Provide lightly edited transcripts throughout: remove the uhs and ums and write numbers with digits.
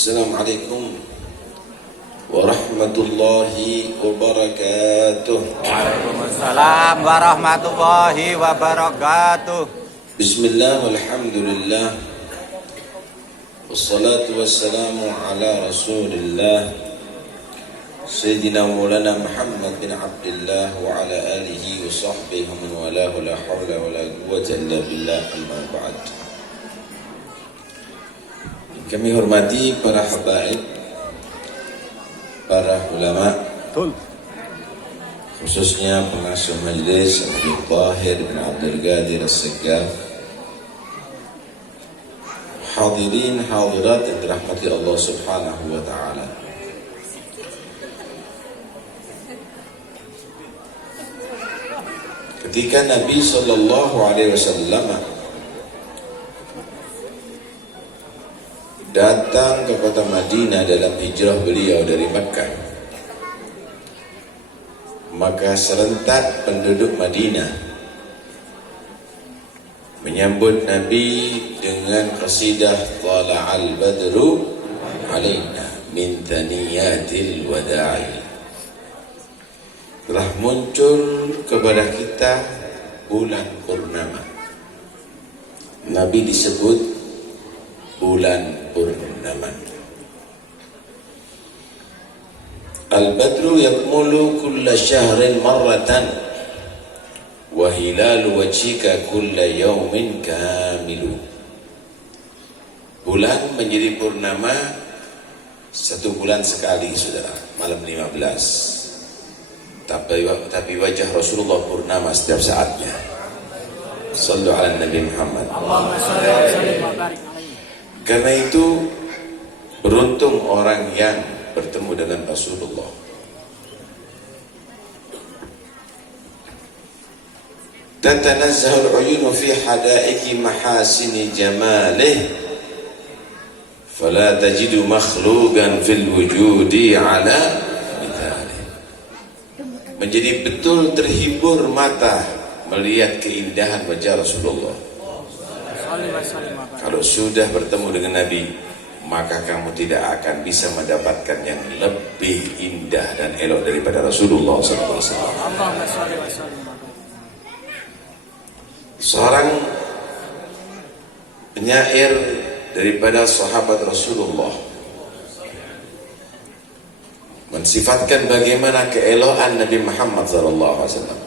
Assalamualaikum warahmatullahi wabarakatuh. Waalaikumsalam warahmatullahi wabarakatuh. Bismillah walhamdulillah wassalatu wassalamu ala rasulillah Sayyidina Maulana Muhammad bin Abdullah wa ala alihi wa sahbihi wa man walahu la hawla wa la quwwata illa billah, amma ba'd. Kami hormati para habaib, para ulama, khususnya pengasuh majlis Abdul Tahir bin Abdul Qadir As-Saggaf, hadirin hadirat yang dirahmati Allah Subhanahu wa taala. Ketika Nabi sallallahu alaihi wasallam datang ke kota Madinah dalam hijrah beliau dari Makkah, maka serentak penduduk Madinah menyambut Nabi dengan qasidah Tala'al Badru alaina min thaniyatil wada'i. Telah muncul kepada kita bulan purnama. Nabi disebut bulan purnama. Al-badru yakmulu kulla syahrin marratan wa hilalu wajhika kulla yawmin kamilu. Bulan menjadi purnama satu bulan sekali, saudara, malam 15. Tapi wajah Rasulullah purnama setiap saatnya. Sallu ala Nabi Muhammad. Allahumma shalli wa sallim wa barik alaihi. Karena itu beruntung orang yang bertemu dengan Rasulullah. Tatanazzahul uyunu fi hadaiki mahasini jamalih fala tajidu makhluqan fil wujudi ala mithalih. Menjadi betul terhibur mata melihat keindahan wajah Rasulullah. Kalau sudah bertemu dengan Nabi, maka kamu tidak akan bisa mendapatkan yang lebih indah dan elok daripada Rasulullah SAW. Seorang penyair daripada sahabat Rasulullah mensifatkan bagaimana keelokan Nabi Muhammad SAW.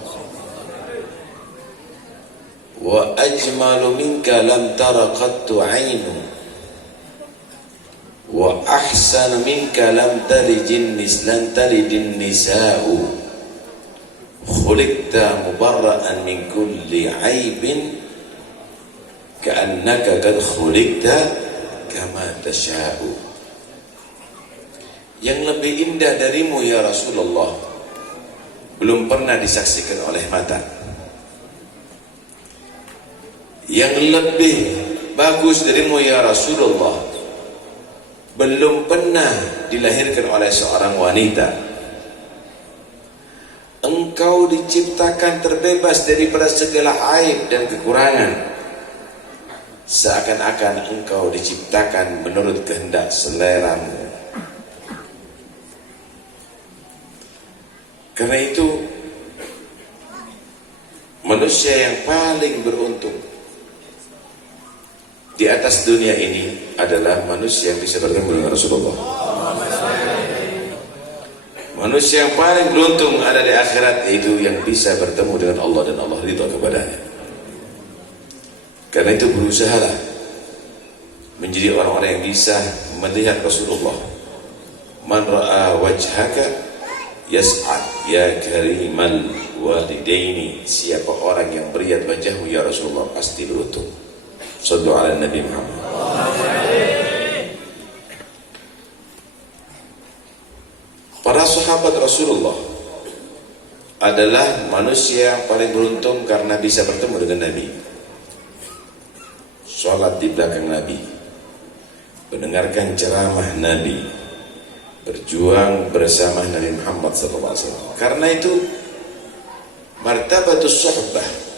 Wa ajmalu minka lam tara qattu 'ainu wa ahsanu minka lam talidin nisa'u khuliqta mubarra'an min kulli 'aibin ka'annaka qad khuliqta kama tasha'u. Yang lebih indah darimu ya Rasulullah belum pernah disaksikan oleh mata. Yang lebih bagus darimu ya Rasulullah belum pernah dilahirkan oleh seorang wanita. Engkau diciptakan terbebas daripada segala aib dan kekurangan, seakan-akan engkau diciptakan menurut kehendak seleramu. Karena itu manusia yang paling beruntung di atas dunia ini adalah manusia yang bisa bertemu dengan Rasulullah. Manusia yang paling beruntung ada di akhirat, yaitu yang bisa bertemu dengan Allah dan Allah ridha kepadanya. Karena itu berusahalah menjadi orang-orang yang bisa melihat Rasulullah. Man ra'a wajhaka yas'ad ya karimal walidaini. Siapa orang yang melihat wajahmu ya Rasulullah pasti beruntung. Sallu ala Nabi Muhammad. Para sahabat Rasulullah adalah manusia yang paling beruntung karena bisa bertemu dengan Nabi, sholat di belakang Nabi, mendengarkan ceramah Nabi, berjuang bersama Nabi Muhammad SAW. Karena itu martabatus suhbah,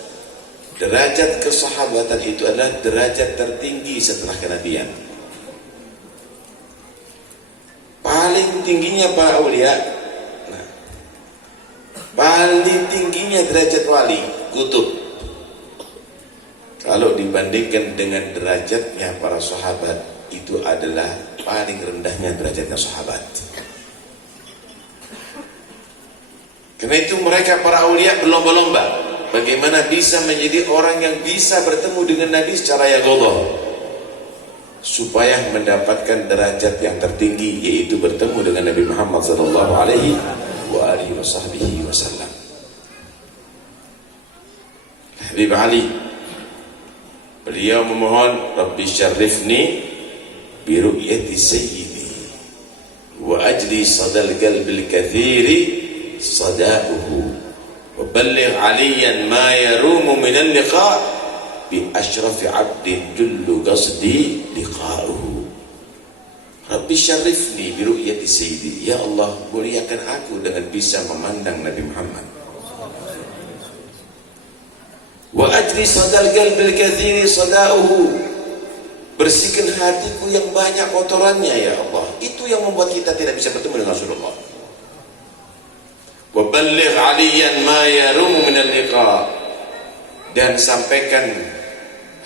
derajat kesahabatan itu adalah derajat tertinggi setelah kenabian. paling tingginya para aulia, nah, paling tingginya derajat wali kutub kalau dibandingkan dengan derajatnya para sahabat, itu adalah paling rendahnya derajatnya sahabat. Karena itu mereka para aulia berlomba-lomba bagaimana bisa menjadi orang yang bisa bertemu dengan Nabi secara yaqadhah, supaya mendapatkan derajat yang tertinggi, yaitu bertemu dengan Nabi Muhammad sallallahu alaihi wasallam. Habib Ali, beliau memohon, Rabbi syarifni bi ru'yati sayyidi wa ajli sadal qalbil kathiri sada'uhu wa balligh aliyan ma yarumu min al-liqa' bi ashrafi 'abdin jullu qasdi liqa'uhu. Rabbi syarifni bi ru'yati sayyidi, ya Allah muliakan aku dengan bisa memandang Nabi Muhammad. Wa ajri sadal qalbil kathiri sada'uhu, bersihkan hatiku yang banyak kotorannya ya Allah. Itu yang membuat kita tidak bisa bertemu dengan Rasulullah. Wa balligh aliyan ma yarumu min al-liqa', dan sampaikan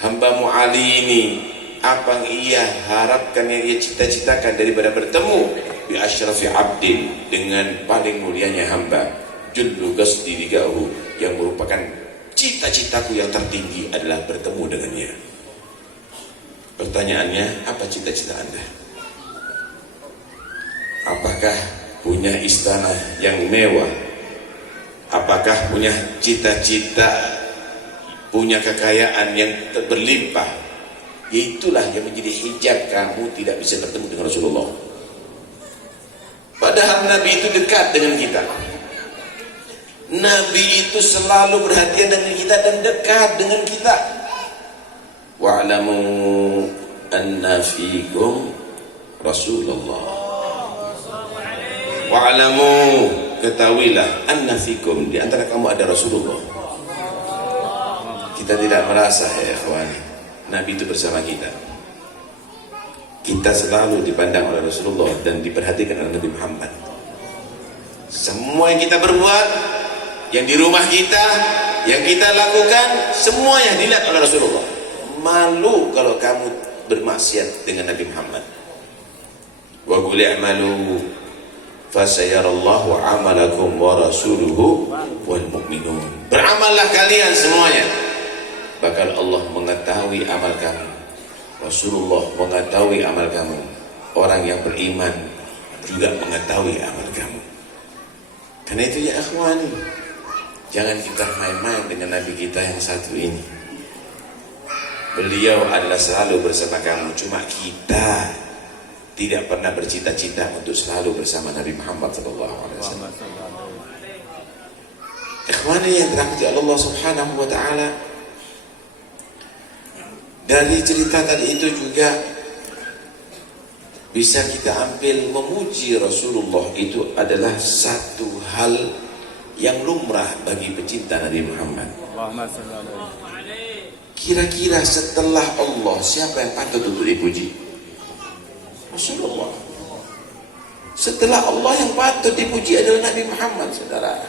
hambamu Ali ini apa yang ia harapkan, yang ia cita-citakan daripada bertemu bi asyrafi abdin, dengan paling mulianya hamba, jullu qasdi liqa'uhu, yang merupakan cita-citaku yang tertinggi adalah bertemu dengannya. Pertanyaannya, apa cita-cita Anda? Apakah punya istana yang mewah? Apakah punya cita-cita, punya kekayaan yang berlimpah? Itulah yang menjadi hijab kamu tidak bisa bertemu dengan Rasulullah. Padahal Nabi itu dekat dengan kita. Nabi itu selalu perhatian dengan kita dan dekat dengan kita. Wa'lamu anna fiikum Rasulullah. Wa'lamu, ketahuilah, anna fiikum, di antara kamu ada Rasulullah. Kita tidak merasa ya ikhwan, Nabi itu bersama kita. Kita selalu dipandang oleh Rasulullah dan diperhatikan oleh Nabi Muhammad. Semua yang kita berbuat, yang di rumah kita, yang kita lakukan, semuanya dilihat oleh Rasulullah. Malu kalau kamu bermaksiat dengan Nabi Muhammad. Wa qul i'malu fasayarallahu 'amalakum wa rasuluhu wal mu'minun. Beramallah kalian semuanya, bakal Allah mengetahui amal kamu. Rasulullah mengetahui amal kamu. Orang yang beriman juga mengetahui amal kamu. Karena itu ya akhwani, jangan kita main-main dengan Nabi kita yang satu ini. Beliau adalah selalu bersama kamu, cuma kita tidak pernah bercita-cita untuk selalu bersama Nabi Muhammad SAW. Ikhwani yang dirahmati Allah Subhanahu wa ta'ala, dari cerita tadi itu juga bisa kita ambil, memuji Rasulullah itu adalah satu hal yang lumrah bagi pecinta Nabi Muhammad. Kira-kira setelah Allah, siapa yang patut untuk dipuji? Rasulullah. Setelah Allah yang patut dipuji adalah Nabi Muhammad, saudara.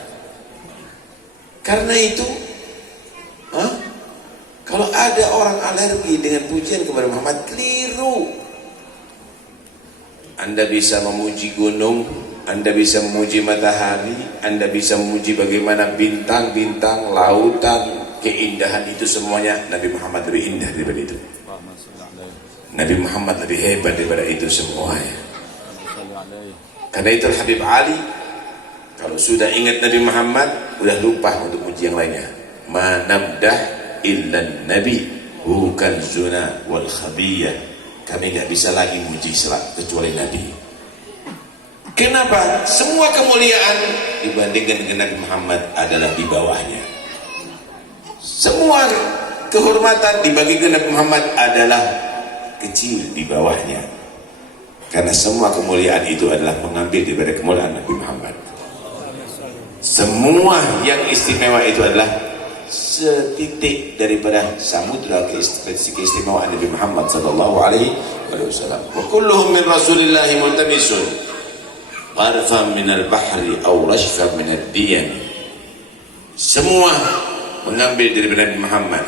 Karena itu, kalau ada orang alergi dengan pujian kepada Muhammad, keliru. Anda bisa memuji gunung, Anda bisa memuji matahari, Anda bisa memuji bagaimana bintang-bintang, lautan, keindahan itu semuanya. Nabi Muhammad lebih indah daripada itu. Nabi Muhammad lebih hebat daripada itu semuanya. Karena itu Habib Ali, kalau sudah ingat Nabi Muhammad, sudah lupa untuk puji yang lainnya. Ma nabdah illa nabi bukan zuna wal khabiyah. Kami tidak bisa lagi muji kecuali Nabi. Kenapa? Semua kemuliaan dibandingkan dengan Nabi Muhammad adalah di bawahnya. Semua kehormatan dibagi ke Nabi Muhammad adalah kecil di bawahnya. Karena semua kemuliaan itu adalah mengambil daripada kemuliaan Nabi Muhammad. Semua yang istimewa itu adalah setitik daripada samudra keistimewaan Nabi Muhammad sallallahu alaihi wasallam. Wa kulluhum min Rasulillahi multamisun. gharfan minal bahri aw rashfan minad diyan. Semua mengambil dari Nabi Muhammad.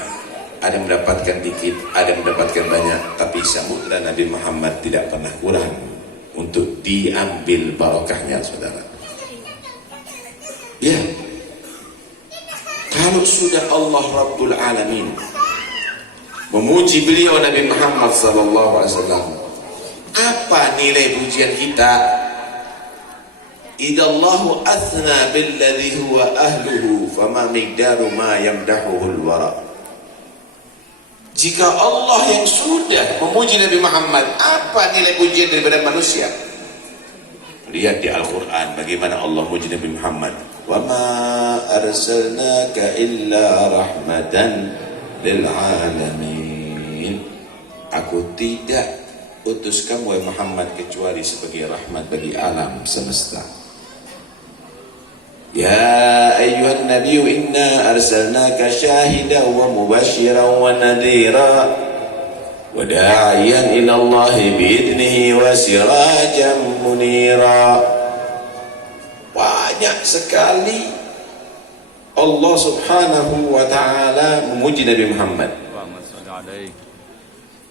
Ada yang mendapatkan dikit, ada yang mendapatkan banyak, tapi samudra Nabi Muhammad tidak pernah kurang untuk diambil barokahnya, saudara. Ya, kalau sudah Allah Rabbul Alamin memuji beliau Nabi Muhammad SAW, apa nilai pujian kita? Idallahu athna billadhi huwa ahluhu fama miqdaru ma yamdahuhul wara. Jika Allah yang sudah memuji Nabi Muhammad, apa nilai pujian daripada manusia? Lihat di Al-Quran bagaimana Allah memuji Nabi Muhammad. Wa ma arsalnaka illa rahmatan lil alamin. Aku tidak utus kamu wahai Muhammad kecuali sebagai rahmat bagi alam semesta. Ya ayyuhan nabiyyu inna arsalnaka syahidan wa mubasyiran wa nadhira wa da'iyan ila Allah bi'idnihi wa sirajan munira. Banyak sekali Allah Subhanahu wa ta'ala memuji Nabi Muhammad.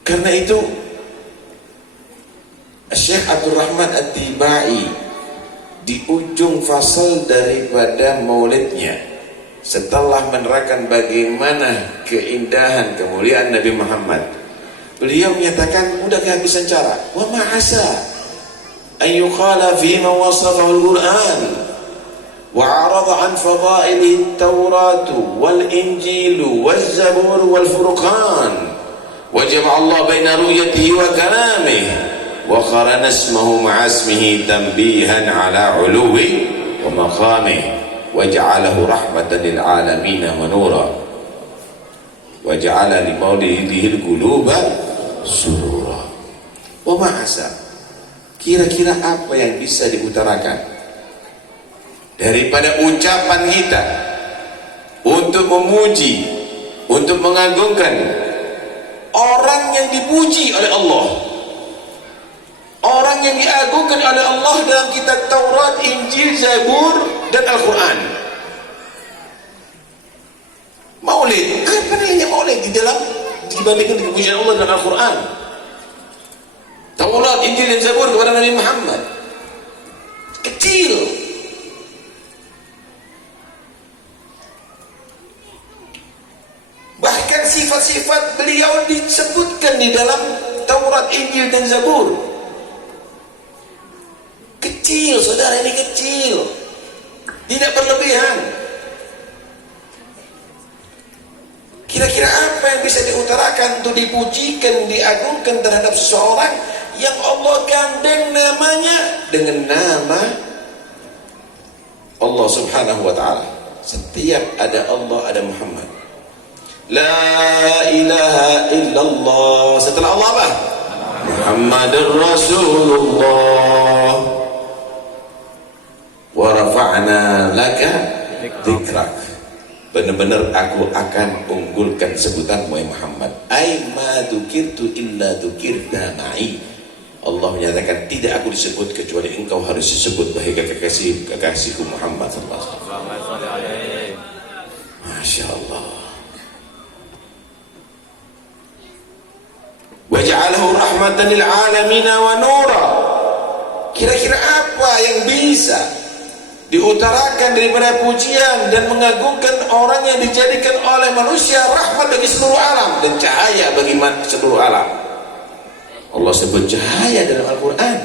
Karena itu Syekh Abdul Rahman At-Tibai di ujung fasal daripada maulidnya, setelah menerangkan bagaimana keindahan kemuliaan Nabi Muhammad, beliau menyatakan udah kehabisan cara. Wa ma'asa an yuqala fi ma wasafahu al-Quran wa arada an fadailihi at-Taurat wal Injil wal Zabur wal Furqan wa jama'a Allah baina ru'yatihi wa kalamihi wa qarana ismahu ma'a ismihi tanbihan ala 'uluwi wa maqamihi wa ja'alahu rahmatan lil alamin wa nura wa ja'ala li maulidihi al-quluba surura. Wa ma'asa, kira-kira apa yang bisa diutarakan daripada ucapan kita untuk memuji, untuk mengagungkan orang yang dipuji oleh Allah, orang yang diagungkan oleh Allah dalam kitab Taurat, Injil, Zabur, dan Al-Quran. Maulid, apa nilainya maulid di dalam dibandingkan dengan pujian Allah dalam Al-Quran, Taurat, Injil, dan Zabur kepada Nabi Muhammad? Kecil. Bahkan sifat-sifat beliau disebutkan di dalam Taurat, Injil, dan Zabur. Kecil, saudara, ini kecil, tidak berlebihan. Kira-kira apa yang bisa diutarakan untuk dipujikan, diagungkan terhadap seseorang yang Allah gandeng namanya dengan nama Allah Subhanahu wa ta'ala? Setiap ada Allah, ada Muhammad. La ilaha illallah. Setelah Allah apa? Muhammadur Rasulullah. Wa rafa'na laka dzikrak. Benar-benar aku akan unggulkan sebutan Muhammad. Ai ma dzukirtu illa dzukirta ma'i. Allah menyatakan tidak aku disebut kecuali engkau harus disebut wahai kekasihku Muhammad sallallahu alaihi wasallam. Masya Allah. Wa ja'alahu rahmatan lil alamin wa nura. Kira-kira apa yang bisa diutarakan daripada pujian dan mengagungkan orang yang dijadikan oleh manusia rahmat bagi seluruh alam dan cahaya bagi seluruh alam? Allah sebut cahaya dalam Al-Quran.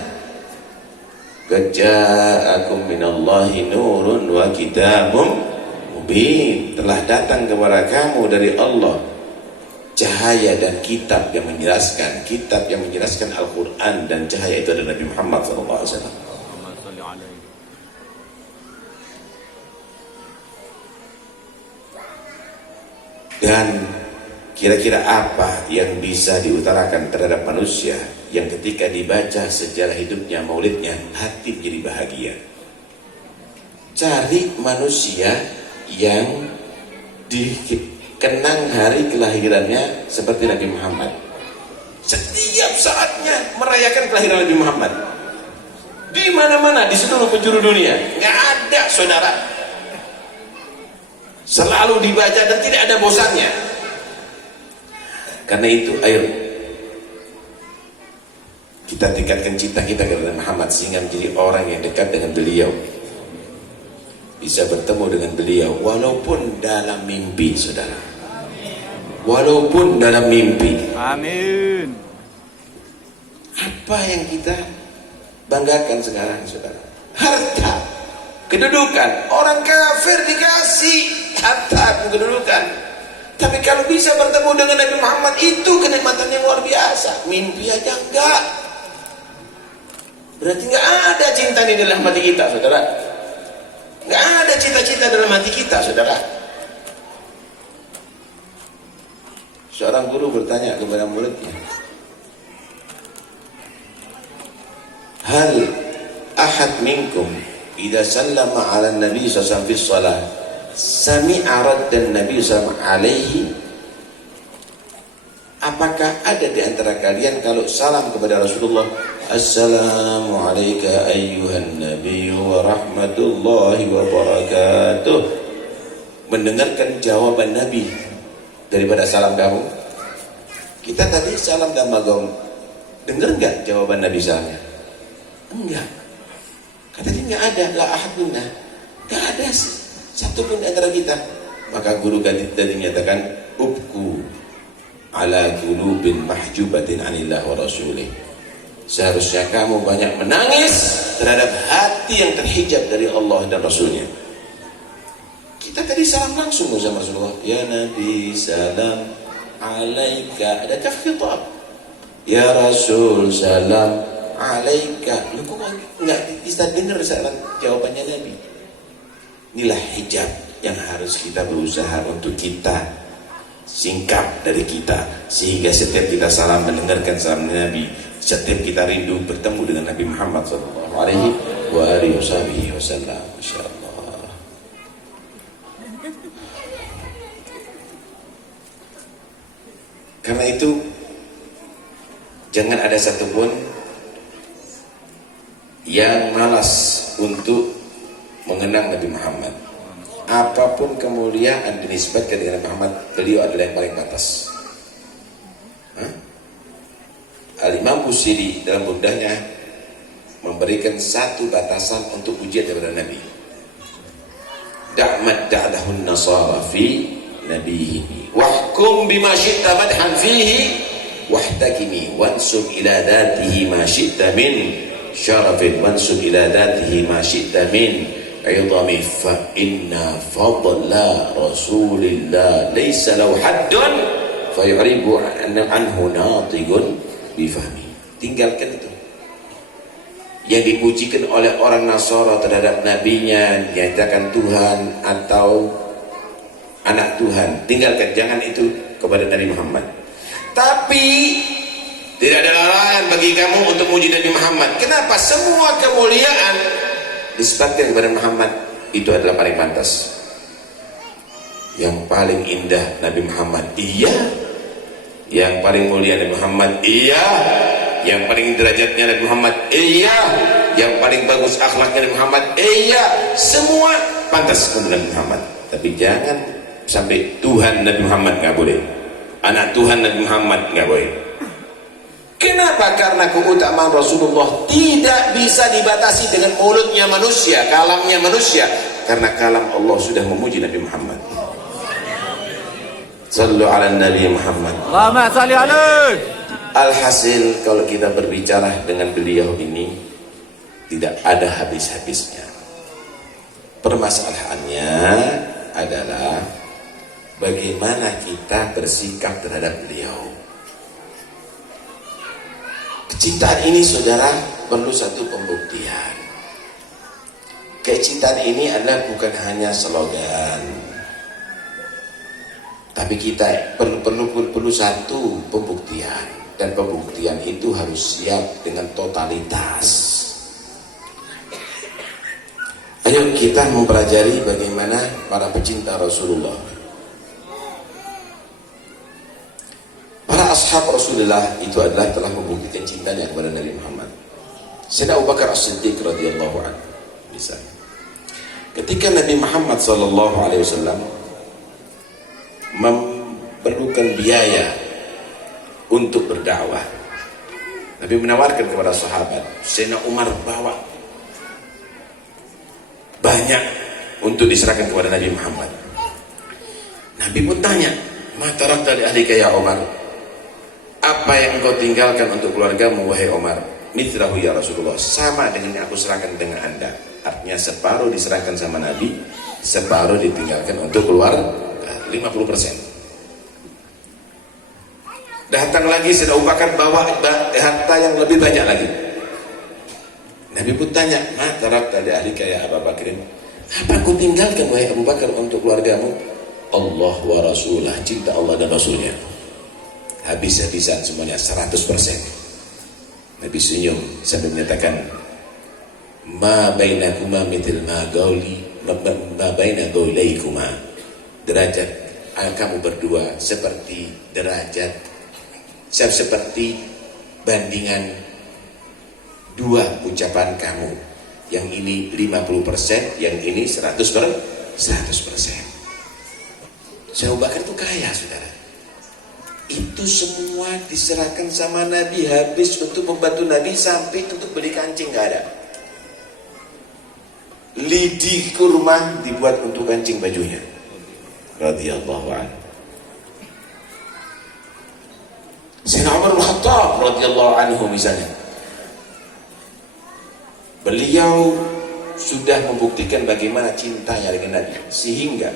Qad ja'akum minallahi nurun wa kitabun mubin. Telah datang kepada kamu dari Allah cahaya dan kitab yang menjelaskan. Kitab yang menjelaskan Al-Quran dan cahaya itu adalah Nabi Muhammad SAW. Dan kira-kira apa yang bisa diutarakan terhadap manusia yang ketika dibaca sejarah hidupnya, maulidnya, hati menjadi bahagia? Cari manusia yang dikenang hari kelahirannya seperti Nabi Muhammad. Setiap saatnya merayakan kelahiran Nabi Muhammad. di mana-mana di seluruh penjuru dunia. Nggak ada, saudara. Selalu dibaca dan tidak ada bosannya. Karena itu, ayo kita tingkatkan cinta kita kepada Muhammad sehingga menjadi orang yang dekat dengan beliau, bisa bertemu dengan beliau walaupun dalam mimpi, saudara. Walaupun dalam mimpi. Amin. Apa yang kita banggakan sekarang, saudara? Harta, kedudukan. Orang kafir dikasih harta, kedudukan. Tapi kalau bisa bertemu dengan Nabi Muhammad, itu kenikmatan yang luar biasa. Mimpi aja enggak. Berarti enggak ada cinta di dalam hati kita, saudara. Enggak ada cita-cita dalam hati kita, saudara. Seorang guru bertanya kepada muridnya, hal ahad minkum idza sallama ala nabi sallallahu alaihi wasallam fi shalah sami'a raddan nabi sallallahu alaihi. Apakah ada di antara kalian kalau salam kepada Rasulullah, assalamu alayka ayyuhan nabiy wa rahmatullahi wa barakatuh, mendengarkan jawaban Nabi daripada salam kamu? Kita tadi salam dan magom, dengar enggak jawaban Nabi salamnya? Enggak. Katanya enggak ada, la ahad minna, enggak ada satu pun di antara kita. Maka guru tadi menyatakan, ubku ala qulubin mahjubatin anillah wa rasulih. Seharusnya kamu banyak menangis terhadap hati yang terhijab dari Allah dan Rasulnya. Kita tadi salam langsung sama Rasulullah, ya Nabi salam alaika, ada kaf khitab, ya Rasul salam alaika. Lu kok nggak bisa dengar salam jawabannya Nabi? Inilah hijab yang harus kita berusaha untuk kita singkap dari kita, sehingga setiap kita salam mendengarkan salam Nabi, setiap kita rindu bertemu dengan Nabi Muhammad sallallahu alaihi wasallam. Masyaallah. Karena itu jangan ada satupun yang malas untuk mengenang Nabi Muhammad. Apapun kemuliaan dinisbatkan dengan Nabi Muhammad, beliau adalah yang paling pantas. Al-Imam Busiri dalam bundahnya memberikan satu batasan untuk ujian daripada Nabi. Da'mad da'dahun nasara fi nabihi wahkum bima syi'ta madhan fihi wahtakimi wansub ila dhatihi ma syi'ta min syarafin wansub ila dhatihi ma syi'ta min idami fa inna fadla rasulillah laysa lahu haddun fa yu'ribu anhu natigun bifahmi. Tinggalkan itu yang dipujikan oleh orang Nasara terhadap nabinya, dinyatakan Tuhan atau anak Tuhan. Tinggalkan, jangan itu kepada Nabi Muhammad. Tapi tidak ada larangan bagi kamu untuk memuji Nabi Muhammad. Kenapa? Semua kemuliaan disebutkan kepada Muhammad, itu adalah paling pantas. Yang paling indah Nabi Muhammad, iya. Yang paling mulia Nabi Muhammad, iya. Yang paling derajatnya Nabi Muhammad, iya. Yang paling bagus akhlaknya Nabi Muhammad, iya. Semua pantas kepada Nabi Muhammad. Tapi jangan sampai Tuhan Nabi Muhammad nggak boleh, anak Tuhan Nabi Muhammad nggak boleh. Kenapa? Karena keutamaan Rasulullah tidak bisa dibatasi dengan mulutnya manusia, kalamnya manusia. Karena kalam Allah sudah memuji Nabi Muhammad. Sallu ala Nabi Muhammad. Allahumma salli alaihi. Alhasil kalau kita berbicara dengan beliau ini tidak ada habis-habisnya. Permasalahannya adalah bagaimana kita bersikap terhadap beliau. Kecintaan ini, saudara, perlu satu pembuktian. Kecintaan ini adalah bukan hanya slogan, tapi kita perlu satu pembuktian, dan pembuktian itu harus siap dengan totalitas. Ayo kita mempelajari bagaimana para pecinta Rasulullah, para ashab Rasulullah itu adalah telah membuktikan cintanya kepada Nabi Muhammad. Sayyidina Abu Bakar As-Siddiq radhiyallahu anhu misalnya, ketika Nabi Muhammad sallallahu alaihi wasallam memerlukan biaya untuk berdakwah, Nabi menawarkan kepada sahabat, Sayyidina Umar bawa banyak untuk diserahkan kepada Nabi Muhammad. Nabi pun tanya, "Ma tarakta li ahlika ya Umar?" Apa yang engkau tinggalkan untuk keluargamu wahai Umar? Mithlahu ya Rasulullah, sama dengan yang aku serahkan dengan Anda. Artinya separuh diserahkan sama Nabi, separuh ditinggalkan untuk keluar, 50%. Datang lagi Sayyidina Abu Bakar bawa harta yang lebih banyak lagi. Nabi pun tanya, "Ma tarakta li ahlika ya Abu Bakr?" Apa aku tinggalkan wahai Abu Bakar untuk keluargamu? Allah wa rasulah, cinta Allah dan Rasulnya. Habis-habisan semuanya 100%. Nabi senyum sambil menyatakan, "Ma bainakuma mithil ma baina gaulaikuma." Derajat kamu berdua seperti derajat, seperti bandingan dua ucapan kamu. Yang ini 50%, yang ini 100%. Sayyidina Abu Bakar itu kaya, saudara. Itu semua diserahkan sama Nabi, habis untuk membantu Nabi, sampai untuk beli kancing gak ada. Lidi kurma dibuat untuk kancing bajunya, radhiyallahu anhu. Sayyidina Umar Al-Khattab radhiyallahu anhu misalnya, beliau sudah membuktikan bagaimana cintanya dengan Nabi, sehingga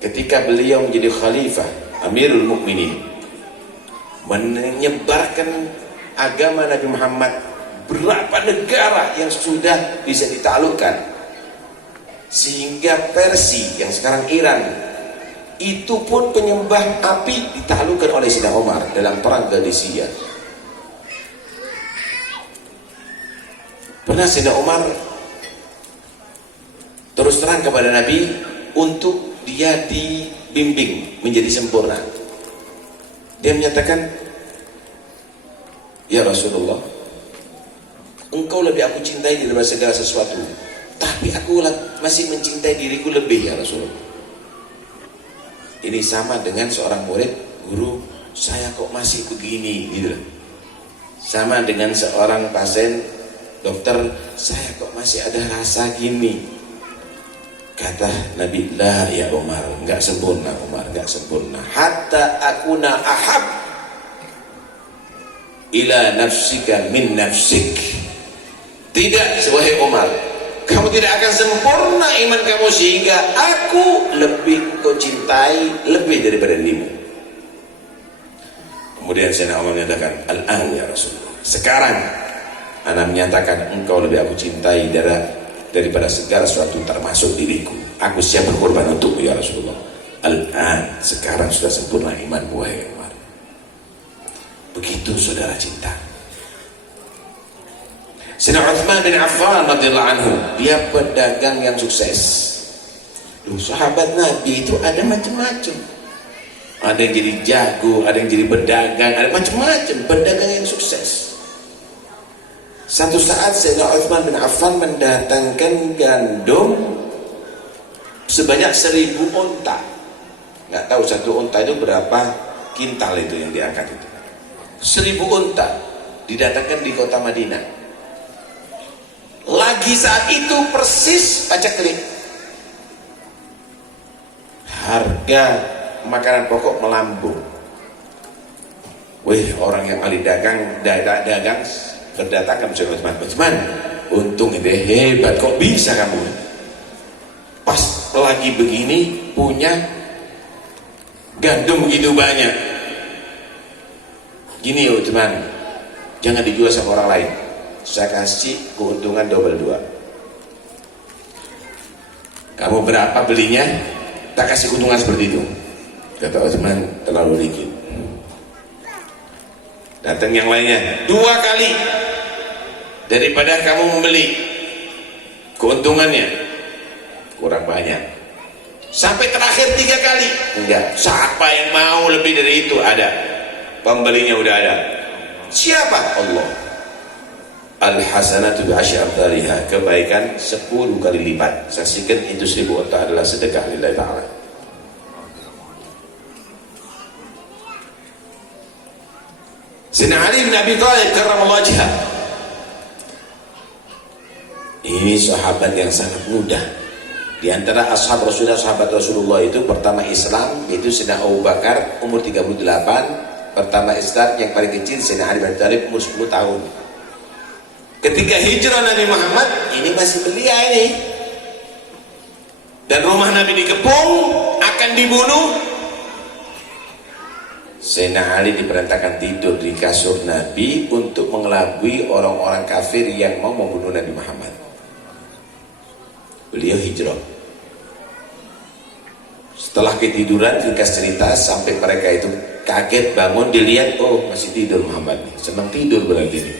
ketika beliau menjadi khalifah Amirul Mukminin, menyebarkan agama Nabi Muhammad, berapa negara yang sudah bisa ditaklukkan, sehingga Persia yang sekarang Iran itu pun penyembah api ditaklukkan oleh Sayyidina Umar dalam perang Qadisiyah. Pernah Sayyidina Umar terus terang kepada Nabi untuk dia dibimbing menjadi sempurna. Dia menyatakan, "Ya Rasulullah, engkau lebih aku cintai daripada segala sesuatu, tapi aku masih mencintai diriku lebih ya Rasulullah." Ini sama dengan seorang murid, "Guru, saya kok masih begini," gitu. Sama dengan seorang pasien, "Dokter, saya kok masih ada rasa gini." Kata Nabi, "La ya Umar, enggak sempurna Umar, enggak sempurna. Hatta akuna ahab ila nafsika min nafsik." Tidak, wahai Umar, kamu tidak akan sempurna iman kamu sehingga aku lebih kau cintai lebih daripada dirimu. Kemudian Sayyidina Umar menyatakan, "Al-an ya Rasulullah, sekarang ana menyatakan engkau lebih aku cintai daripada segala sesuatu termasuk diriku. Aku siap berkorban untukmu ya Rasulullah. Al-an, sekarang sudah sempurna imanmu wahai Umar." Begitu saudara cinta. Sayyidina Utsman bin Affan radhiyallahu anhu, dia pedagang yang sukses. Sahabat Nabi itu ada macam-macam. Ada yang jadi jago, ada yang jadi pedagang, ada macam-macam pedagang yang sukses. Satu saat Sayyidina Utsman bin Affan mendatangkan gandum sebanyak 1000 unta. Nggak tahu satu unta itu berapa kintal itu yang diangkat itu. 1000 unta didatangkan di kota Madinah. Lagi saat itu persis pajak klik. Harga makanan pokok melambung. Wih, orang yang ahli dagang berdatangan Sayyidina Utsman, untung itu hebat, kok bisa kamu pas lagi begini punya gandum begitu banyak. Gini Utsman, jangan dijual sama orang lain, saya kasih keuntungan double 2. Kamu berapa belinya, tak kasih keuntungan seperti itu. Kata Utsman, terlalu dikit. Datang yang lainnya 2 kali, daripada kamu membeli keuntungannya kurang banyak. Sampai terakhir 3 kali, enggak, siapa yang mau lebih dari itu? Ada pembelinya, udah ada. Siapa? Allah. Al-hasanatu bi'asyri amthaliha, kebaikan 10 kali lipat. Saksikan itu 1000 unta adalah sedekah lillahi ta'ala. Sayyidina Ali bin Abi Thalib karramallahu wajhah, ini sahabat yang sangat muda. Di antara ashab Rasulullah, sahabat Rasulullah itu pertama Islam yaitu Sayyidina Abu Bakar umur 38, pertama Islam yang paling kecil Sayyidina Ali bin Abi Thalib umur 10 tahun. Ketika hijrah Nabi Muhammad, ini masih belia ini, dan rumah Nabi dikepung, akan dibunuh. Sayyidina Ali diperintahkan tidur di kasur Nabi untuk mengelabui orang-orang kafir yang mau membunuh Nabi Muhammad. Beliau hijrah. Setelah ketiduran, ringkas cerita, sampai mereka itu kaget bangun, dilihat, oh masih tidur Muhammad nih. Senang tidur berarti ini.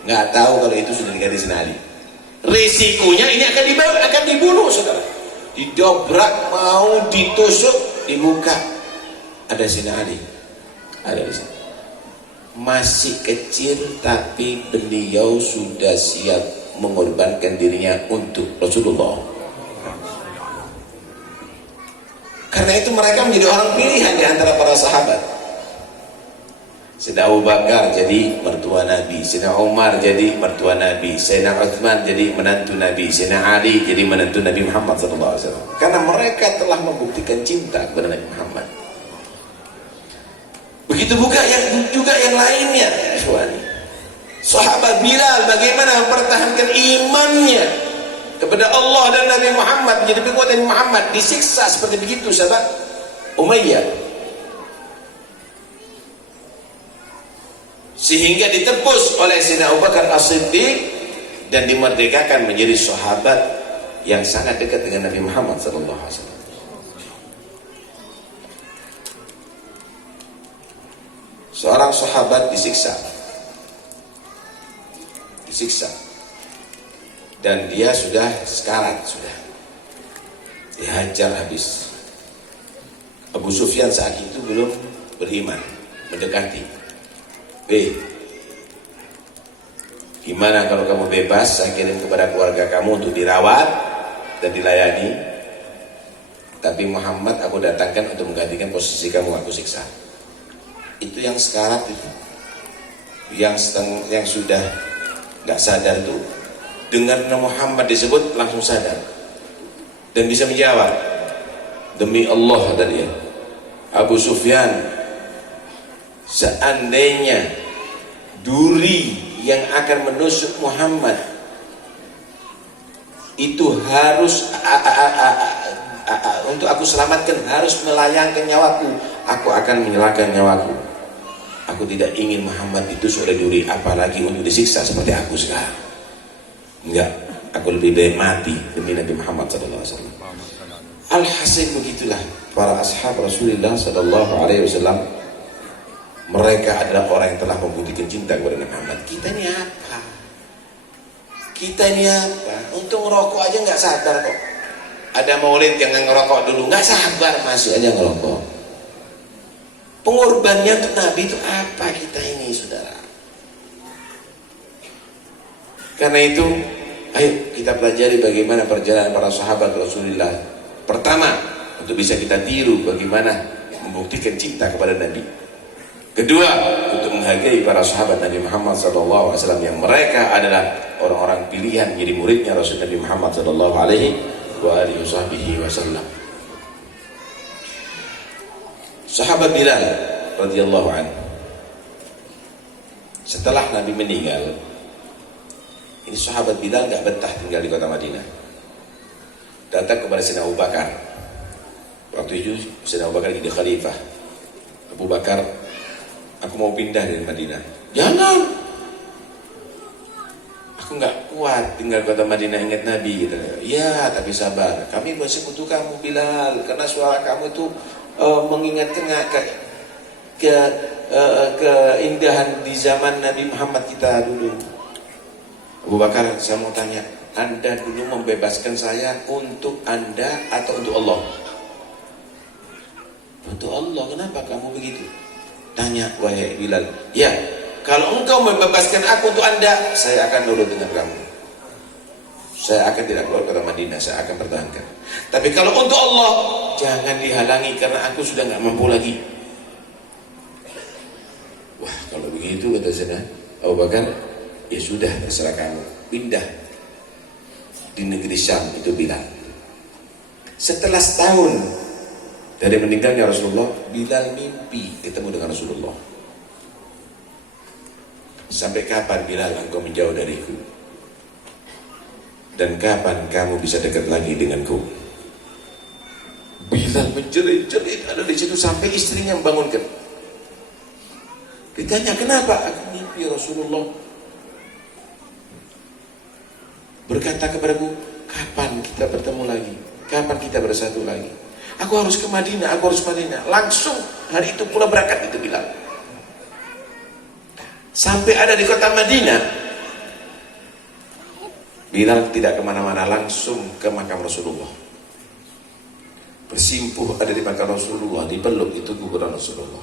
Nggak tahu kalau itu sudah diganti Sayyidina Ali. Risikonya ini akan dibunuh, saudara. Didobrak, mau ditusuk, dibuka, ada Sayyidina Ali, ada di sana. Masih kecil tapi beliau sudah siap mengorbankan dirinya untuk Rasulullah. Karena itu mereka menjadi orang pilihan di antara para sahabat. Sayyidina Abu Bakar jadi mertua Nabi, Sayyidina Umar jadi mertua Nabi, Sayyidina Utsman jadi menantu Nabi, Sayyidina Ali jadi menantu Nabi Muhammad SAW. Karena mereka telah membuktikan cinta kepada Nabi Muhammad. Begitu juga yang lainnya. Sahabat Bilal bagaimana mempertahankan imannya kepada Allah dan Nabi Muhammad, menjadi pengikut Nabi Muhammad, disiksa seperti begitu sahabat Umayyah, sehingga ditebus oleh Sayyidina Abu Bakar As-Siddiq dan dimerdekakan menjadi sahabat yang sangat dekat dengan Nabi Muhammad SAW. Seorang sahabat disiksa, dan dia sudah sekarat, sudah dihajar habis. Abu Sufyan saat itu belum beriman, mendekati. Gimana kalau kamu bebas, saya kirim kepada keluarga kamu untuk dirawat dan dilayani, tapi Muhammad aku datangkan untuk menggantikan posisi kamu, aku siksa. Itu yang sekarat itu, yang sudah nggak sadar itu, dengar nama Muhammad disebut langsung sadar dan bisa menjawab, demi Allah kata dia, Abu Sufyan, seandainya duri yang akan menusuk Muhammad itu harus untuk aku selamatkan, harus melayangkan nyawaku, aku akan menyerahkan nyawaku. Aku tidak ingin Muhammad ditusuk oleh duri, apalagi untuk disiksa seperti aku sekarang. Enggak, aku lebih baik mati demi Nabi Muhammad SAW. Alhasil begitulah para ashab Rasulullah SAW. Mereka adalah orang yang telah membuktikan cinta kepada Nabi Muhammad. Kita ini apa? Untuk ngerokok aja nggak sabar kok. Ada maulid yang ngerokok dulu, nggak sabar masih aja ngerokok. Pengorbanannya untuk Nabi itu apa kita ini, saudara? Karena itu, ayo kita pelajari bagaimana perjalanan para sahabat Rasulullah. Pertama, untuk bisa kita tiru bagaimana membuktikan cinta kepada Nabi. Kedua, untuk menghargai para sahabat Nabi Muhammad SAW yang mereka adalah orang-orang pilihan menjadi muridnya Rasul Nabi Muhammad SAW. Sahabat Bilal radhiyallahu anhu, setelah Nabi meninggal, ini sahabat Bilal gak betah tinggal di kota Madinah. Datang kepada Sayyidina Abu Bakar. Waktu itu Sayyidina Abu Bakar jadi khalifah. Abu Bakar, aku mau pindah dari Madinah. Jangan, aku nggak kuat tinggal kota Madinah, ingat Nabi gitu. Ya tapi sabar, kami masih butuh kamu Bilal, karena suara kamu itu mengingatkan keindahan di zaman Nabi Muhammad kita dulu. Abu Bakar, saya mau tanya, Anda dulu membebaskan saya untuk Anda atau untuk Allah? Untuk Allah. Kenapa kamu begitu? Tanya wahai Bilal. Ya, kalau engkau membebaskan aku untuk Anda, saya akan nurut dengan kamu. Saya akan tidak keluar kota Madinah, saya akan pertahankan. Tapi kalau untuk Allah, jangan dihalangi karena aku sudah nggak mampu lagi. Wah, kalau begitu kata Sayyidina Abu Bakar, ya sudah terserah kamu, pindah di negeri Syam itu Bilal. Setelah setahun dari meninggalnya Rasulullah, Bilal mimpi ketemu dengan Rasulullah. Sampai kapan Bilal engkau menjauh dariku? Dan kapan kamu bisa dekat lagi denganku? Bilal menjerit-jerit ada di situ sampai istrinya membangunkan. Ditanya, kenapa? Aku mimpi Rasulullah berkata kepadaku, kapan kita bertemu lagi? Kapan kita bersatu lagi? Aku harus ke Madinah, aku harus ke Madinah. Langsung hari itu pula berangkat itu Bilal. Sampai ada di kota Madinah, Bilal tidak kemana-mana, langsung ke makam Rasulullah. Bersimpuh ada di makam Rasulullah, dipeluk itu kuburan Rasulullah.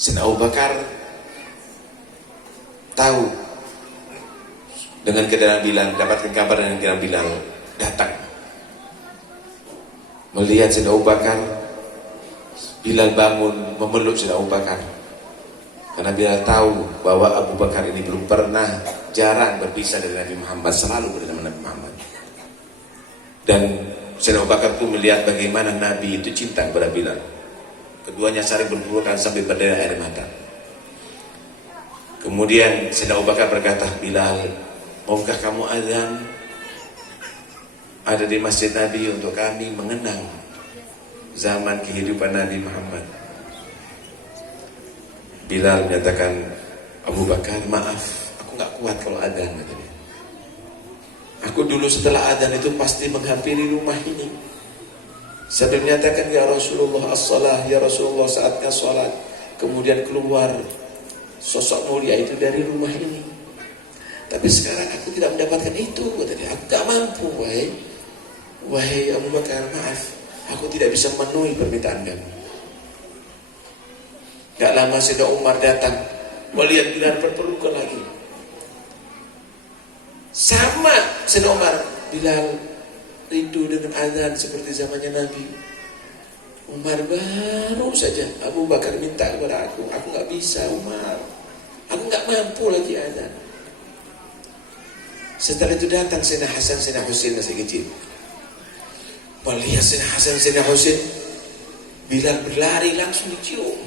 Sayyidina Abu Bakar tahu dengan kedatangan Bilal, dapatkan kabar dengan kedatangan Bilal, datang melihat Sayyidina Abu Bakar. Bilal bangun memeluk Sayyidina Abu Bakar karena Bilal tahu bahwa Abu Bakar ini belum pernah, jarang berpisah dari Nabi Muhammad, selalu bersama Nabi Muhammad. Dan Sayyidina Abu Bakar pun melihat bagaimana Nabi itu cinta kepada Bilal. Keduanya saling berpelukan sampai berderet air mata. Kemudian Sayyidina Abu Bakar berkata, Bilal, maukah kamu azan ada di masjid Nabi untuk kami mengenang zaman kehidupan Nabi Muhammad? Bilal menyatakan, Abu Bakar, maaf, aku gak kuat kalau azan. Aku dulu setelah azan itu pasti menghampiri rumah ini sambil menyatakan, ya Rasulullah as-salah, ya Rasulullah saatnya salat. Kemudian keluar sosok mulia itu dari rumah ini. Tapi sekarang aku tidak mendapatkan itu, katanya. Aku gak mampu, wahai Abu Bakar, maaf, aku tidak bisa memenuhi permintaan kamu. Gak lama Sayyidina Umar datang melihat Bilal berpelukan lagi. Sama Sayyidina Umar, Bilal rindu dengan azan seperti zamannya Nabi. Umar baru saja, Abu Bakar minta kepada aku gak bisa Umar, aku gak mampu lagi azan. Setelah itu datang Sayyidina Hasan, Sayyidina Husain masih kecil. Melihat Sayyidina Hasan, Sayyidina Husain, Bilal berlari langsung dicium.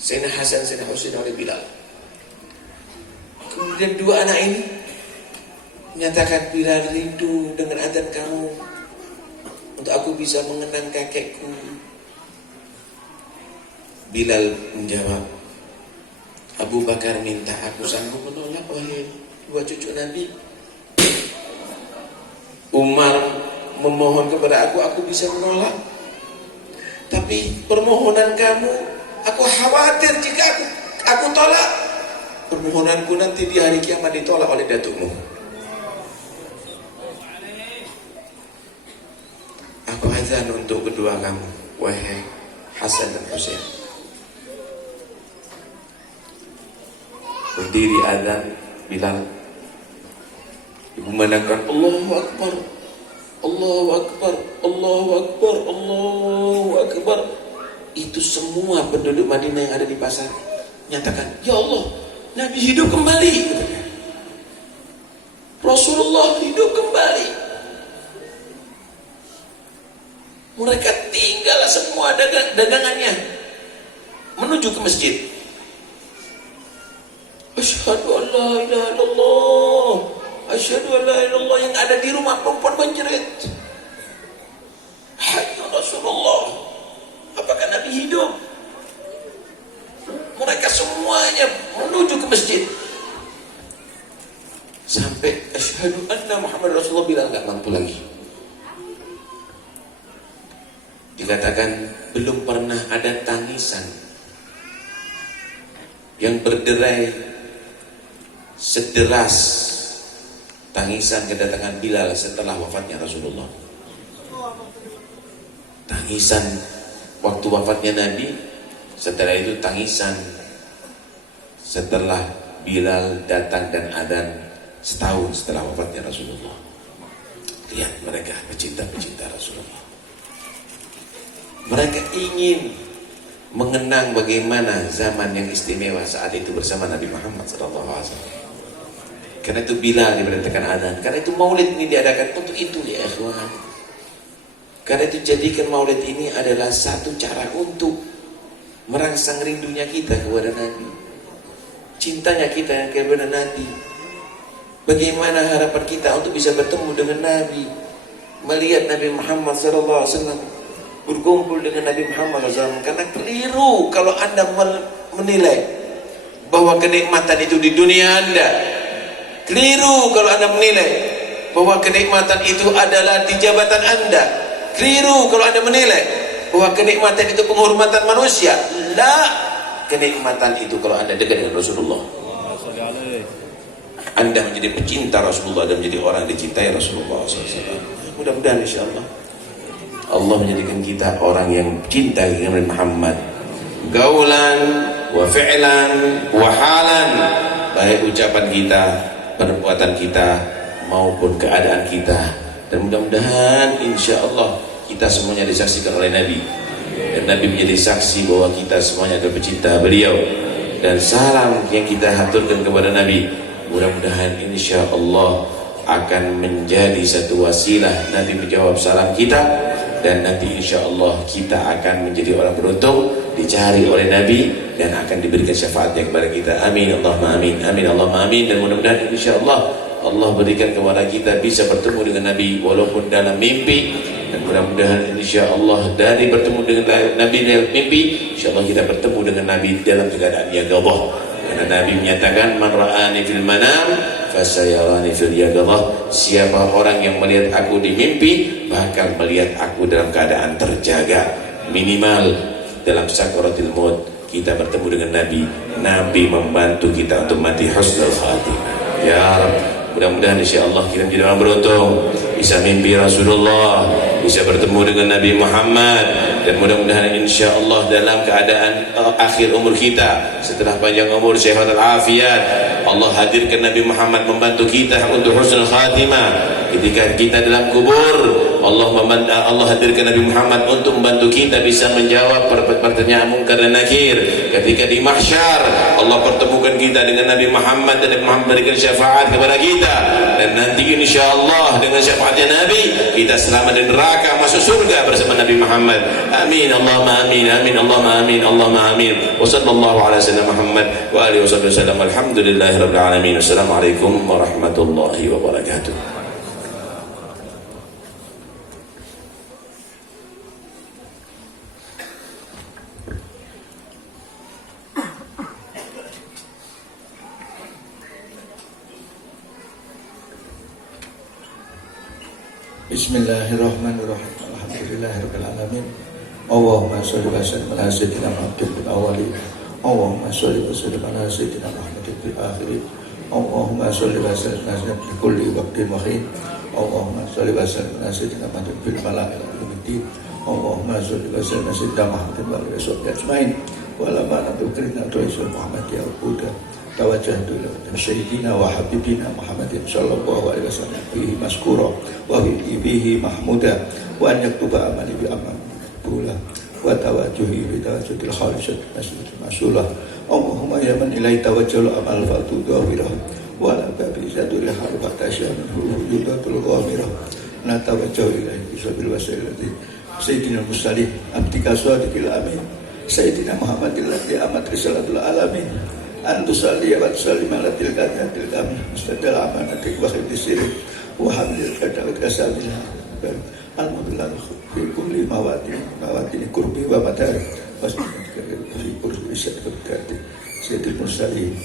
Sayyidina Hasan, Sayyidina Husain oleh Bilal. Kemudian dua anak ini menyatakan, Bilal rindu dengan azan kamu untuk aku bisa mengenang kakekku. Bilal menjawab, Abu Bakar minta, aku sanggup menolak wahai dua cucu Nabi. Umar memohon kepada aku bisa menolak. Tapi permohonan kamu, aku khawatir jika aku tolak, permohonanku nanti di hari kiamat ditolak oleh datukmu. Aku azan untuk kedua kamu, wahai Hasan dan Husain. Berdiri azan Bilal, ibu menangkan Allahu Akbar, Allahu Akbar, Allahu Akbar, Allahu Akbar. Itu semua penduduk Madinah yang ada di pasar nyatakan, ya Allah, Nabi hidup kembali, Rasulullah hidup kembali. Mereka tinggal semua dagangannya menuju ke masjid. Asyhadu an la ilaha illallah, asyhadu an la ilaha illallah. Yang ada di rumah perempuan menjerit, hayya Rasulullah, apakah Nabi hidup? Mereka semuanya menuju ke masjid. Sampai asyhadu anna Muhammad Rasulullah, Bilal gak mampu lagi. Dikatakan belum pernah ada tangisan yang berderai sederas tangisan kedatangan Bilal setelah wafatnya Rasulullah. Tangisan waktu wafatnya Nabi Setelah itu tangisan setelah Bilal datang dan adzan setahun setelah wafatnya Rasulullah. Lihat mereka pecinta-pecinta Rasulullah. Mereka ingin mengenang bagaimana zaman yang istimewa saat itu bersama Nabi Muhammad SAW. Karena itu Bilal diberitakan adzan. Karena itu maulid ini diadakan untuk itu ya ikhwan. Karena itu jadikan maulid ini adalah satu cara untuk merangsang rindunya kita kepada Nabi, cintanya kita kepada Nabi. Bagaimana harapan kita untuk bisa bertemu dengan Nabi, melihat Nabi Muhammad SAW, berkumpul dengan Nabi Muhammad SAW. Karena keliru kalau anda menilai bahwa kenikmatan itu di dunia anda. Keliru kalau anda menilai bahwa kenikmatan itu adalah di jabatan anda. Keliru kalau anda menilai bahwa kenikmatan itu penghormatan manusia. La, kenikmatan itu kalau anda dekat dengan Rasulullah, anda menjadi pecinta Rasulullah dan menjadi orang yang dicintai Rasulullah SAW. Mudah-mudahan insyaAllah Allah menjadikan kita orang yang cinta dengan Muhammad, gaulan wa fi'lan wa halan, baik ucapan kita, perbuatan kita maupun keadaan kita. Dan mudah-mudahan insyaAllah kita semuanya disaksikan oleh Nabi, dan Nabi menjadi saksi bahwa kita semuanya adalah pecinta beliau. Dan salam yang kita haturkan kepada Nabi, mudah-mudahan insyaAllah akan menjadi satu wasilah Nabi menjawab salam kita, dan nanti insyaAllah kita akan menjadi orang beruntung, dicari oleh Nabi dan akan diberikan syafaatnya kepada kita. Amin Allahumma amin, amin Allahumma amin. Dan mudah-mudahan insyaAllah Allah berikan kepada kita bisa bertemu dengan Nabi walaupun dalam mimpi. Dan mudah-mudahan insyaAllah dari bertemu dengan Nabi dalam mimpi, insyaAllah kita bertemu dengan Nabi dalam keadaan yaqadzah. Karena Nabi menyatakan, man ra'ani fil manam fasayarani fil yaqadzah. Siapa orang yang melihat aku di mimpi bakal melihat aku dalam keadaan terjaga. Minimal dalam sakaratul maut kita bertemu dengan Nabi. Nabi membantu kita untuk mati husnul khatimah. Ya Rabb, mudah-mudahan insyaAllah kita menjadi orang beruntung, bisa mimpi Rasulullah, bisa bertemu dengan Nabi Muhammad. Dan mudah-mudahan insyaAllah dalam keadaan akhir umur kita, setelah panjang umur sehat walafiat, Allah hadirkan Nabi Muhammad membantu kita untuk husnul khatimah. Ketika kita dalam kubur, Allah hadirkan Nabi Muhammad untuk membantu kita bisa menjawab pertanyaan munkar dan nakir. Ketika di mahsyar, Allah pertemukan kita dengan Nabi Muhammad, dan Nabi Muhammad berikan syafaat kepada kita. Dan nanti insyaAllah dengan syafaatnya Nabi, kita selamat dari neraka, masuk surga bersama Nabi Muhammad. Amin Allahumma amin, amin Allahumma amin, Allahumma amin. Wa sallallahu ala sayyidina Muhammad wa alihi wa sahbihi wasallam. Alhamdulillahi rabbil alamin. Assalamualaikum warahmatullahi wabarakatuh. Bismillahirrahmanirrahim. Alhamdulillahirabbil alamin. Allahumma shalli wa sallim ala sayyidina Muhammadin fil awwalin. Allahumma shalli wa sallim ala sayyidina Muhammadin fil akhirin. Allahumma shalli wa sallim ala sayyidina kulli waqtin wa hin. Allahumma shalli wa sallim ala sayyidina Muhammadin fil malaa'il al-mutin. Allahumma shalli wa sallim ala sayyidina Muhammadin wa alihi washabbihi ajmain. Wa la ma'na bikrina tu'isul Muhammad ya Buddha. Tawajjahtu ila sayyidina wa habibina Muhammadin sallallahu alaihi wasallam bihi maskura wa bihi mahmuda, wa an yaktuba amali bi amal pula wa tawajjuhi bi tawajjuhil khalisat masulah. Allahumma ya man ilai tawajjul amal fatudawirah wa la babi zadul harbat tasyamin wujudatul ghamirah. Na tawajjuh ilaihi bisabil wasilati sayyidina musallih abdika sadiqil amin sayyidina Muhammadil ladzi amat risalatul alamin. Antu salli wa sallim ala tilka kami mustadal amanatik wa khidisir wa hamdil kadal kasabil alhamdulillah fi kulli mawatin kurbi wa matari wasbika fi kurbi syadqati sayyidil mursalin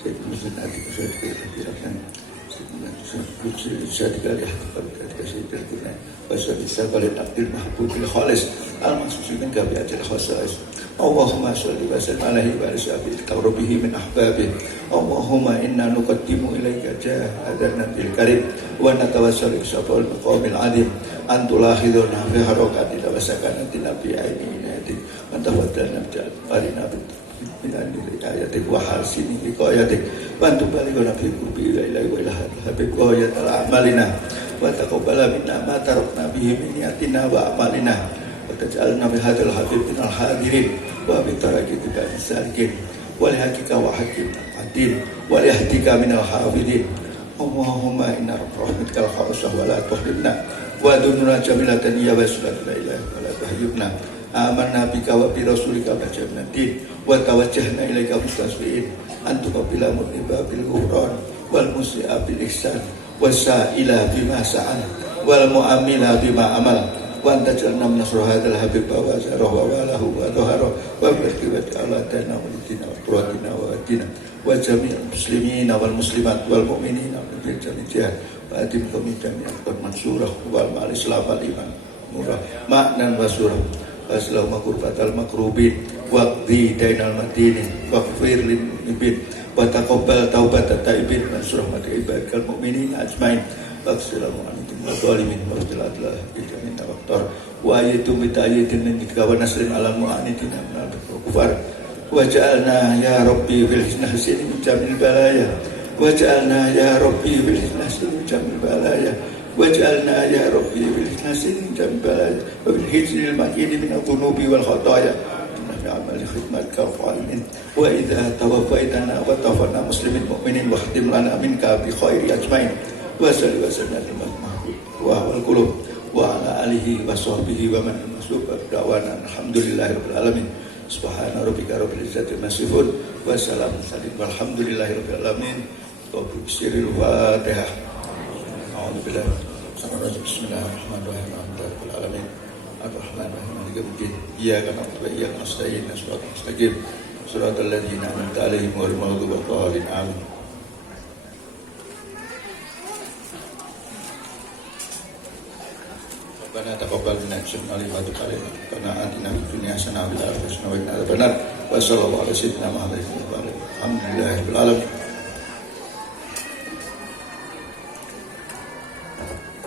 sayyidil musnadi sayyidil kadiran sayyidil syadqali hatta sayyidil kunai wa sayyidil abdil mahbubil khalis al-maksusin kabi ajal khasais. Allahumma sholli wa sallim alaihi wa alihi taqrabihi min ahbabi. Allahumma inna nuqaddimu ilaika jahadan nabil karim wa natawassalu bisabal maqamil adim antulahiduna fi harakati tawassakana nabi aini من تفضلنا بجعل قارنا من ayatik wa hasini liqayatik wa tubaliguna fi qurbi ila ilahi wa ila habib wa ya amalina wa taqabbala minna ma tarakna bihi min niyatina wa amalina wa taj'alna bi hadzal habib min al hadirin wa bi tarakika salikin wa li hakika wa hakim adil wa li hadika min al hafidin Allahumma inna rahmatikal khawsah wa la tuhrimna wa dununa jamilatan ya wasilatan la ilaha wa la tuhayyibna amanna bika wa bi rasulika wa jannatin wa tawajjahna ilaika mustasfiin antu qabila mutniba bil ghufran wal musi'a bil ihsan wasa'ila bima sa'al wal mu'amila bima amal wa anta jalna min hadzal habib wa zarah wa walahu wa dhahara wa birkibati aladana wa lidina wa quratina wa adina wa jami'al muslimina wal muslimat wal mu'minina min jami'ah wa adim kami jami'an qad mansurah wal mal islam wal iman murah ma'nan wa surah Aslahu makurbatal makrubin waqdi dainal madinin waqfir lin ibin wa taqabbal taubatat taibin wa surahmati ibadikal mu'minin ajmain wassalamu alaikum wa zalimin wa rahmatullah min tawaktar wa ayatum bitayatin nikah wa nasrin ala mu'anidin minal kufar wa ja'alna ya rabbi fil hisnahsin min jamil balaya wa ja'alna ya rabbi fil hisnahsin min jamil balaya waj'alna ya rabbi bil ihsanin jambalaya wa bil hijril makini min adh-dhunubi wal khataya na'mal khidmatka qa'imin wa idza tawaffaitana wa tawaffana muslimin mu'minin wa khtim lana minka bi khairi ajmain wa salli wa sallim wa wal qulub wa ala alihi wa sahbihi wa man masluba da'wana alhamdulillahi rabbil alamin subhana rabbika rabbil izzati amma yasifun wa salamun walhamdulillahi rabbil alamin wa bisiril fatihah Alhamdulillah. Bismillahirrahmanirrahim. Alhamdulillahirabbil alamin. Ar-Rahmanir-Rahim. Maliki yaumiddin. Iyyaka na'budu wa iyyaka nasta'in. Shiratal mustaqim. Shiratal ladzina an'amta 'alaihim ghairil maghdubi 'alaihim. Amin. Rabbana taqabbal minna innaka antal samiul 'alim. Rabbana atina fid dunya hasanah wa fil akhirati hasanah wa qina adzabannar. Wa sallallahu ala sayyidina Muhammadin wa ala alihi. Alhamdulillahirabbil alamin.